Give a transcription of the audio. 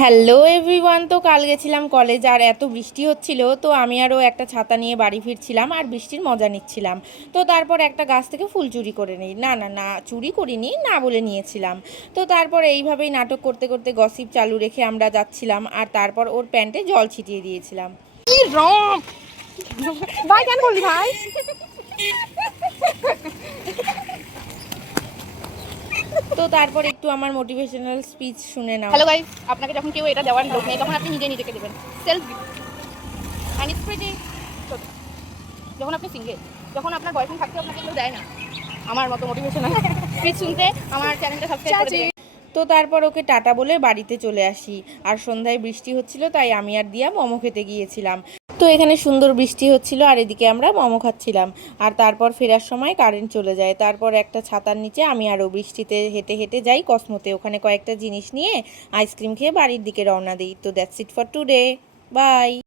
Hello everyone. তো কাল গেছিলাম কলেজ আর এত বৃষ্টি হচ্ছিল, তো আমি আরও একটা ছাতা নিয়ে বাড়ি ফিরছিলাম আর বৃষ্টির মজা নিচ্ছিলাম। তো তারপর একটা গাছ থেকে ফুল চুরি করে নিই, না না না চুরি করিনি, না বলে নিয়েছিলাম। তো তারপর এইভাবেই নাটক করতে করতে গসিপ চালু রেখে আমরা যাচ্ছিলাম, আর তারপর ওর প্যান্টে জল ছিটিয়ে দিয়েছিলাম। কি রং ভাই, কেন বললি ভাই? তো তারপর একটু আমার মোটিভেশনাল স্পিচ শুনে নাও। হ্যালো গাইস, আপনাকে যখন কেউ এটা দেওয়ার লোক নেই তখন আপনি নিজে নিজেকে দেবেন সেলফ অ্যান্ড ইটস প্রিটি। যখন আপনি সিঙ্গেল, যখন আপনার বয়ফ্রেন্ড থাকতে আপনাকে কেউ দেয় না, আমার মতো মোটিভেশনাল স্পিচ শুনতে আমার চ্যানেলটা সাবস্ক্রাইব করে দিবেন। তো তারপর ওকে টাটা বলে বাড়িতে চলে আসি। আর সন্ধ্যায় বৃষ্টি হচ্ছিল, তাই আমি আর দিয়া মোমো খেতে গিয়েছিলাম। তো এখানে সুন্দর বৃষ্টি হচ্ছিল আর এদিকে আমরা মোমো খাচ্ছিলাম। আর তারপর ফেরার সময় কারেন্ট চলে যায়। তারপর একটা ছাতার নিচে আমি আরও বৃষ্টিতে হেঁটে হেঁটে যাই কসমোতে, ওখানে কয়েকটা জিনিস নিয়ে আইসক্রিম খেয়ে বাড়ির দিকে রওনা দিই। তো that's it for today, by.